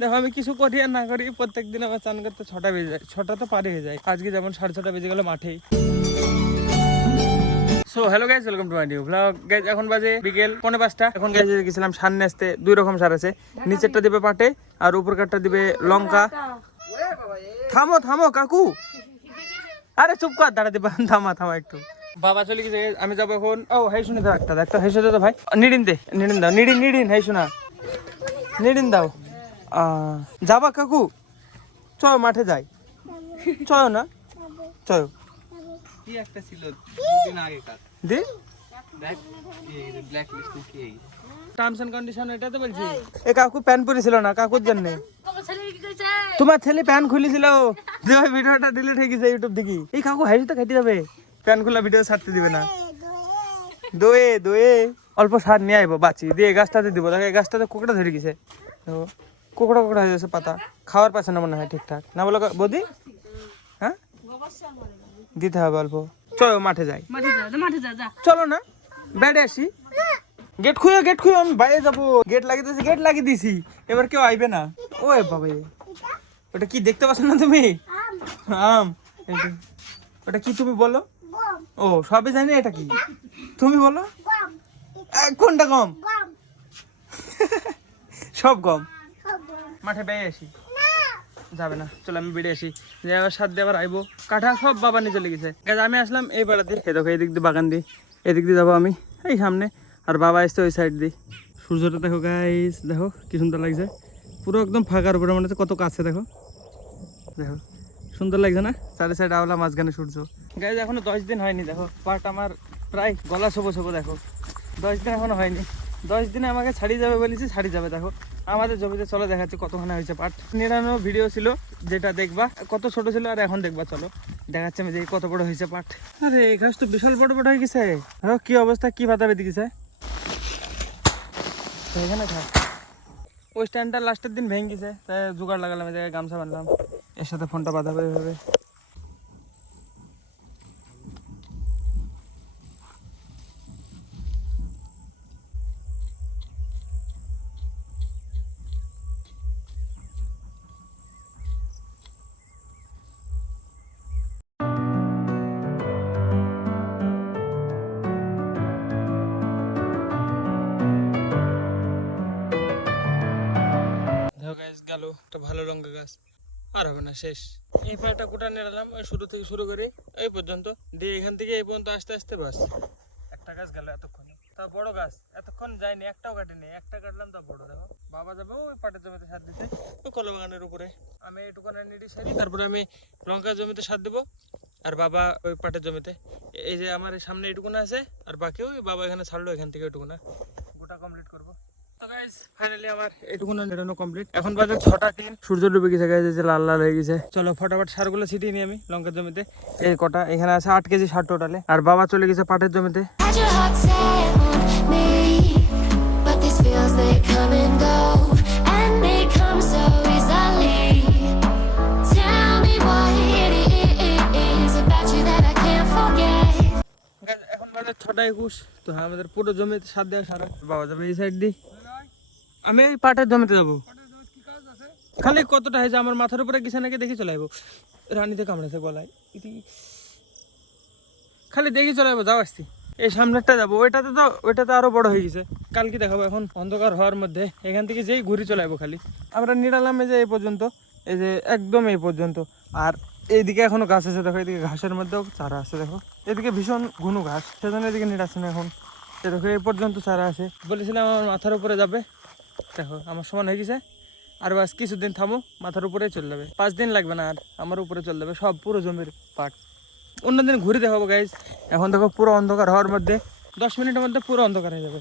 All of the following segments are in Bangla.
দেখো আমি কিছু করি আর না করি প্রত্যেকদিন আমার চান করতে 6টা বেজে যায়, 6টা তো পারে হয়ে যায়। আজকে যেমন 6:30 বেজে গেল মাঠেই। So hello guys, welcome to my new blog. Guys এখন বাজে বিকেল 5:45। এখন গাইজ গেছিলাম সার নিয়ে আসতে। 2 রকম সার আছে, নিচেরটা দিবে পাটে আর উপরকারটা দিবে লঙ্কা। থামো থামো কাকু, আরে চুপ কর, দাঁড়া দিবা, থামা থামা একটু। বাবা চলে গেছে, আমি যাবো এখন। ও হাই শুনে দাও, একটা হেসে দাও ভাই। নিড়িন দে, নিড়িন দাও, নিড়িন হাই শোনা, নিড়িন দাও। যাবা কাকু? চলো মাঠে যাই, চলো না, চলো। কি একটা ছিল দুদিন আগে কাজ দি দেখ, এই ব্ল্যাক লিস্ট কি এই টার্মস এন্ড কন্ডিশন, এটা তো বলছি। এ কাকু প্যান পরেছিল না, কাকুর জন্য। তোমার ছেলে প্যান খুলেছিল, যে ভিডিওটা ডিলিট হয়ে গেছে ইউটিউব থেকে। এই কাকু হাইজি তো কেটে যাবে, প্যান খোলা ভিডিও ছাড়তে দিবে না। দোয়ে দোয়ে অল্প সার নিয়ে আইবো বাঁচি দিয়ে গাছটাতে দিব। দেখো এই গাছটাতে কোকড়া ধরে গেছে, দেখো কোকড়া কোকড়া হয়ে যাচ্ছে, পাতা খাওয়ার পাচ্ছে না মনে হয় ঠিকঠাক। না বলো বৌদি? হ্যাঁ দিতে হবে অল্প। চলো মাঠে যাই, চলো না বেড়ে আসি। গেট খুঁজো, আমি বাইরে যাবো। গেট লাগিয়ে দিয়েছি, এবার কেউ আইবে না। ওই বাবা, ওটা কি দেখতে পাচ্ছ না তুমি? আম। ওটা কি তুমি বলো? ও সবই জানি, এটা কি তুমি বলো? কোনটা গম? সব গম। মাঠে বেয়ে আসি, যাবে না, চলো আমি বেড়ে আসি। যে আবার সাত দিয়ে আবার আইবো। কাঠা সব বাবা নিয়ে চলে গেছে। আমি আসলাম এই পাড়া দিয়ে, দেখো এই দিক দিয়ে বাগান দিয়ে, এদিক দিয়ে যাবো আমি এই সামনে, আর বাবা আসছে ওই সাইড দিয়ে। সূর্যটা দেখো গাইস, দেখো কি সুন্দর লাগছে, পুরো একদম ফাঁকার উপরে মনে হচ্ছে কত কাছে। দেখো দেখো সুন্দর লাগছে না? চারি সাইড আওলা, মাঝখানে সূর্য। গাইস এখনো 10 দিন হয়নি, দেখো পাট আমার প্রায় গলা ছোবো ছোবো। দেখো 10 দিন এখনো হয়নি, 10 দিনে আমাকে ছাড়িয়ে যাবে বলেছি, ছাড়িয়ে যাবে। দেখো আমাদের জমিতে চলো দেখাচ্ছি কতখানি হয়েছে পাট। নিরানো ভিডিও ছিল যেটা দেখবা, কত ছোট ছিল, আর এখন দেখবা চলো দেখাচ্ছি আমি যে কত বড় হয়েছে পাট। আরে এই ঘাস তো বিশাল বড় বড় হয়ে গেছে। দেখো কি অবস্থা, কি পাতা বেঁধে গেছে। এখানে থাক, ওই স্ট্যান্ডটা লাস্টের দিন ভেঙে গেছে, তাই জোগাড় লাগালাম, এই জায়গায় গামছা বাঁধলাম, এর সাথে ফোনটা বাঁধা হবে। গেল একটা ভালো লঙ্কা গাছ, আর হবে না, শেষ। এই পাটা কোটা নিলাম, ওই শুরু থেকে শুরু করে এই পর্যন্ত দিয়ে, এখান থেকে এই পর্যন্ত আস্তে আস্তে বাস একটা গাছ গেল এতক্ষণে। তা বড় গাছ এতক্ষণ যায়নি, একটাও কাটেনি, একটা কাটলাম তা বড়। দেখো বাবা যাবে ওই পাটের জমিতে সার দিতে, ওই কলা বাগানের উপরে। আমি এইটুকুনা নিড়ি সারি, তারপরে আমি লঙ্কার জমিতে সার দেবো, আর বাবা ওই পাটের জমিতে। এই যে আমার সামনে এইটুকুনা আছে, আর বাকি ওই বাবা এখানে ছাড়লো, এখান থেকে ওইটুকুনা গোটা কমপ্লিট করবো। ফাইনালি আমার এইটুকুনা নেড়ানো কমপ্লিট। এখন বাজে 6টা 3, সূর্য ডুবে গেছে গাইজ, যে লাল লাল হয়ে গেছে। চলো ফটাফট সারগুলো ছিটিয়ে নিই আমি লঙ্কার জমিতে। এই কটা এখানে আছে 8 কেজি সার টোটালে, আর বাবা চলে গেছে পাটের জমিতে। এখন বাজে 6টা 21, তো আমাদের পুরো জমিতে সার দেওয়া সারা। বাবা যাবে এই সাইড দিয়ে, আমি এই পাটের জমিতে যাবো। খালি কতটা হয়েছে আমার মাথার উপরে গেছে নাকি দেখি চলে আসবো। রানীতে কামড়েছে গলায়, খালি দেখি চলে আসবো। যাও আসছি, এই সামনেরটা যাবো, ওইটাতে আরো বড় হয়ে গেছে। কালকে দেখাবো। এখন অন্ধকার হওয়ার মধ্যে এখান থেকে যেই ঘুরি চলে আসবো। খালি আমরা নিড়ালাম এই যে এই পর্যন্ত, এই যে একদম এই পর্যন্ত। আর এইদিকে এখনো গাছ আছে, দেখো এদিকে ঘাসের মধ্যেও চারা আছে। দেখো এদিকে ভীষণ ঘন ঘাস, সেজন্য এদিকে নিড়াচ্ছে না এখন। দেখো এই পর্যন্ত চারা আছে। বলেছিলাম আমার মাথার উপরে যাবে, দেখো আমার সমান হয়ে গেছে। আর বাস কিছুদিন থামো, মাথার উপরেই চলে যাবে। 5 দিন লাগবে না, আর আমার উপরে চলে যাবে সব পুরো জমির পাট। অন্যদিন ঘুরে দেখাবো গাইজ। এখন দেখো পুরো অন্ধকার হওয়ার মধ্যে 10 মিনিটের মধ্যে পুরো অন্ধকার হয়ে যাবে।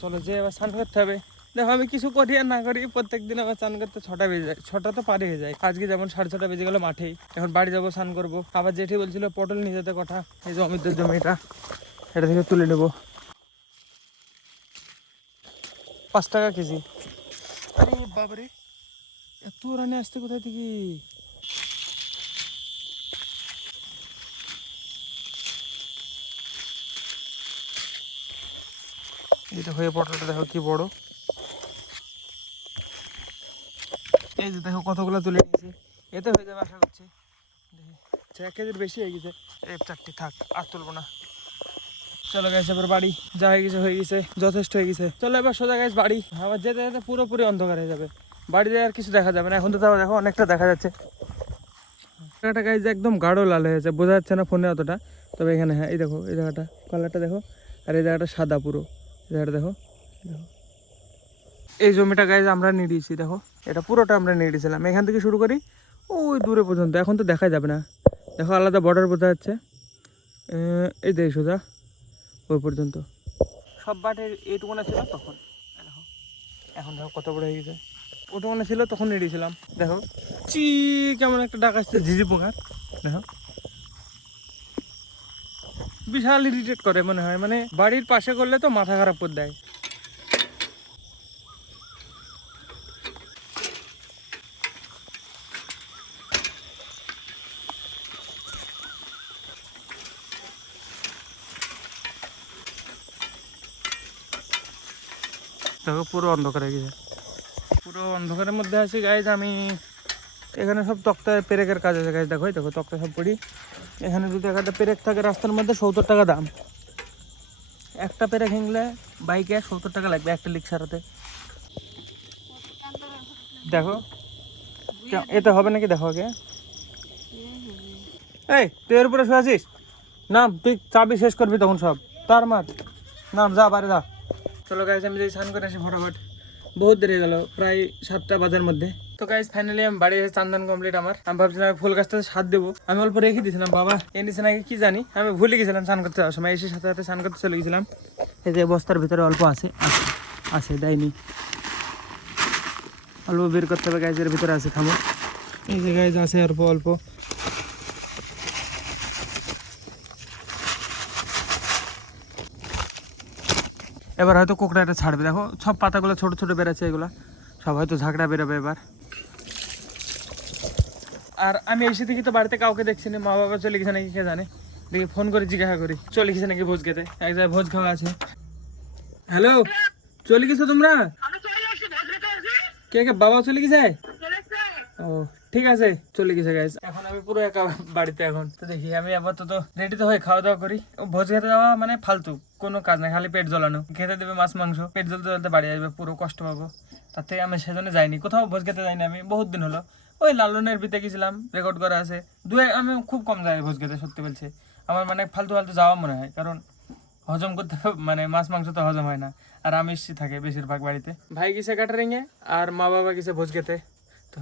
চলো যে এবার স্নান করতে হবে। দেখো আমি কিছু করি আর না করি প্রত্যেকদিন আমার স্নান করতে 6টা বেজে যায়, 6টা তো পারে হয়ে যায়। আজকে যেমন 6:30 বেজে গেলো মাঠেই। এখন বাড়ি যাবো, স্নান করবো। আবার জেঠি বলছিল পটল নিয়ে যেতে কথা, এই যে অমিতদের জমি, এটা থেকে তুলে নেবো। 5 টাকা কেজি। আরে বাবারে, এত রানে আসতে কোথায় থেকে? এটা হয়ে পটলটা দেখো কি বড়। এই যে দেখো কতগুলো তুলে নিয়েছি, এতে হয়ে যাবে আশা করছি। দেখি 1 কেজির বেশি হয়ে গেছে, এই 4টি থাক, আর তুলবো না। চলো গাইস এবার বাড়ি, যা হয়ে গেছে যথেষ্ট হয়ে গেছে। চলো এবার সোজা গাইস বাড়ি। আবার যেতে যেতে পুরোপুরি অন্ধকার হয়ে যাবে, বাড়িতে আর কিছু দেখা যাবে না। এখন তো তাও দেখো অনেকটা দেখা যাচ্ছে। জায়গাটা গাইস একদম গাঢ় লাল হয়েছে, বোঝা যাচ্ছে না ফোনে অতটা, তবে এখানে হ্যাঁ এই দেখো এই জায়গাটা কালারটা দেখো, আর এই জায়গাটা সাদা পুরো, এই জায়গাটা দেখো দেখো। এই জমিটা গাইস আমরা নিয়ে দিয়েছি, দেখো এটা পুরোটা আমরা নিয়ে দিয়েছিলাম। এখান থেকে শুরু করি ওই দূরে পর্যন্ত, এখন তো দেখা যাবে না, দেখো আলাদা বর্ডার বোঝা যাচ্ছে। এই দেখো সোজা ওই পর্যন্ত সব বাটের এইটুকুনা ছিল তখন, দেখো এখন দেখো কত বড় হয়ে গেছে। ওটুকুনা ছিল তখন নিয়ে দিয়েছিলাম, দেখো চি কেমন একটা ডাক আসছে, ঝিঝি পোকার, দেখো বিশাল ইরিটেট করে মনে হয়, মানে বাড়ির পাশে করলে তো মাথা খারাপ করে দেয়। দেখো পুরো অন্ধকার হয়ে গেছে, পুরো অন্ধকারের মধ্যে আছি গাইজ আমি। এখানে সব তক্তা পেরেকের কাজ আছে গাইজ, দেখো দেখো তক্তা সব পড়ি। এখানে যদি একটা পেরেক থাকে রাস্তার মধ্যে 70 টাকা দাম, একটা পেরেক হিংলে বাইকে 70 টাকা লাগবে একটা লিক সারাতে। দেখো এতে হবে নাকি দেখো আগে। এই তুই এর উপরে শুয়ে আছিস, নাম তুই চাবি শেষ করবি তখন সব তার মার, নাম যা বাড়ি যা। চলো গাইজ আমি যদি স্নান করে আসি ফটাফট, বহুত দেরি হয়ে গেল, প্রায় 7টা বাজার মধ্যে। তো গাইজ ফাইনালি আমি বাড়ি এসে চান্দান কমপ্লিট আমার। আমি ভাবছিলাম ফুল গাছটাতে সাথ দেবো, আমি অল্প রেখে দিয়েছিলাম, বাবা এনেছে নাকি কি জানি, আমি ভুলে গেছিলাম স্নান করতে যাওয়ার সময়, এসে সাথে সাথে স্নান করতে চলে গেছিলাম। এই যে বস্তার ভিতরে অল্প আছে আছে দেয়নি, অল্প বের করতে হবে গাইজের ভিতরে আছে, থামো। এই যে গাইজ আছে অল্প অল্প। এবার হয়তো কোকড়াটা ছাড়বে, দেখো সব পাতাগুলো ছোট ছোট বেরোচ্ছে, এগুলো সব হয়তো ঝাঁকড়া বেরোবে এবার। আর আমি এসে দেখি তো বাড়িতে কাউকে দেখছি না, মা বাবা চলে গেছে নাকি কে জানে, দেখি ফোন করে জিজ্ঞাসা করি চলে গেছে নাকি ভোজ খেতে, এক জায়গায় ভোজ খাওয়া আছে। হ্যালো চলে গেছো তোমরা? কে কে বাবা চলে গেছে? ও ঠিক আছে চলে গেছে গাইস। এখন আমি পুরো একা বাড়িতে, এখন তো দেখি আমি আপাতত রেডি তো হয়ে খাওয়া দাওয়া করি। ভোজ খেতে যাওয়া মানে ফালতু কোনো কাজ নাই, খালি পেট জ্বলানো, খেতে দেবে মাছ মাংস, পেট জ্বলতে জ্বলতে বাড়ি আসবে, পুরো কষ্ট পাবো। তার থেকে আমি সেজন্য যাইনি, কোথাও ভোজ খেতে যাইনি আমি বহুত দিন হলো। ওই লালনের বিতে গেছিলাম, রেকর্ড করা আছে, আমি খুব কম যাই ভোজ খেতে, সত্যি বলছি। আমার মানে ফালতু ফালতু যাওয়া মনে হয়, কারণ হজম করতে মানে মাছ মাংস তো হজম হয় না, আর আমিষ থাকে বেশিরভাগ বাড়িতে। ভাই গেছে ক্যাটারিংয়ে আর মা বাবা গেছে ভোজ খেতে, তো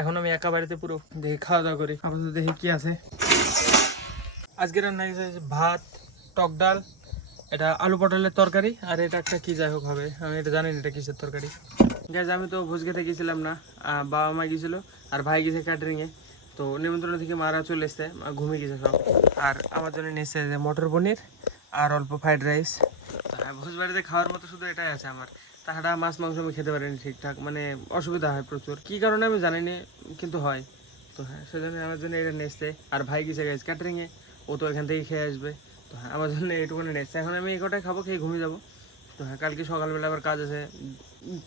এখন আমি একা বাড়িতে পুরো। দেখি খাওয়া দাওয়া করি আপাতত, দেখি কি আছে। আজকে রান্না হয়েছে ভাত, টক ডাল, এটা আলু পটলের তরকারি, আর এটা একটা কি যাই হোক হবে, আমি এটা জানি না এটা কিসের তরকারি। গ্যাস আমি তো ভোজ খেতে গেছিলাম না, বাবা মা গেছিলো আর ভাই গেছে ক্যাটারিংয়ে, তো নিমন্ত্রণ থেকে মারা চলে এসছে, ঘুমিয়ে গেছে সব। আর আমার জন্য নিয়েছে যে মটর পনির আর অল্প ফ্রাইড রাইস। হ্যাঁ ভোজ বাড়িতে খাওয়ার মতো শুধু এটাই আছে আমার, তাছাড়া মাছ মাংস আমি খেতে পারিনি ঠিকঠাক, মানে অসুবিধা হয় প্রচুর, কী কারণে আমি জানি না কিন্তু হয়। তো হ্যাঁ সেজন্য আমার জন্য এটা নিয়ে এসছে। আর ভাই গেছে গাইজ ক্যাটারিংয়ে, ও তো এখান থেকে খেয়ে আসবে, তো হ্যাঁ আমার জন্য এইটুকুনি নিয়ে এসছে। এখন আমি এই কটাই খাবো, খেয়ে ঘুমিয়ে যাবো। তো হ্যাঁ কালকে সকালবেলা আবার কাজ আছে,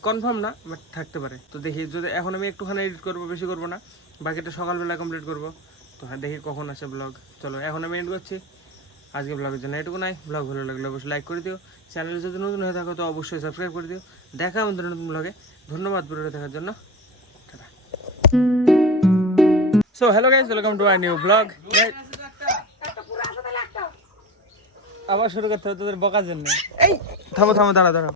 কনফার্ম না বাট থাকতে পারে। তো দেখি যদি এখন আমি একটুখানি এডিট করবো, বেশি করবো না, বাকিটা সকালবেলা কমপ্লিট করবো। তো হ্যাঁ দেখি কখন আসে ব্লগ। চলো এখন আমি এডিট করছি, আজকে ব্লগের জন্য এটুকু নাই। ব্লগ ভালো লাগলে অবশ্যই লাইক করে দিও, চ্যানেলে যদি নতুন হয়ে থাকো তো অবশ্যই সাবস্ক্রাইব করে দিও। দেখা আমাদের নতুন ব্লগে, ধন্যবাদ ভিডিওটা দেখার জন্য। So hello guys, welcome to my new blog. আবার শুরু করতে হবে তোদের বকার জন্য। এই থামো থামো, দাঁড়া দাঁড়া।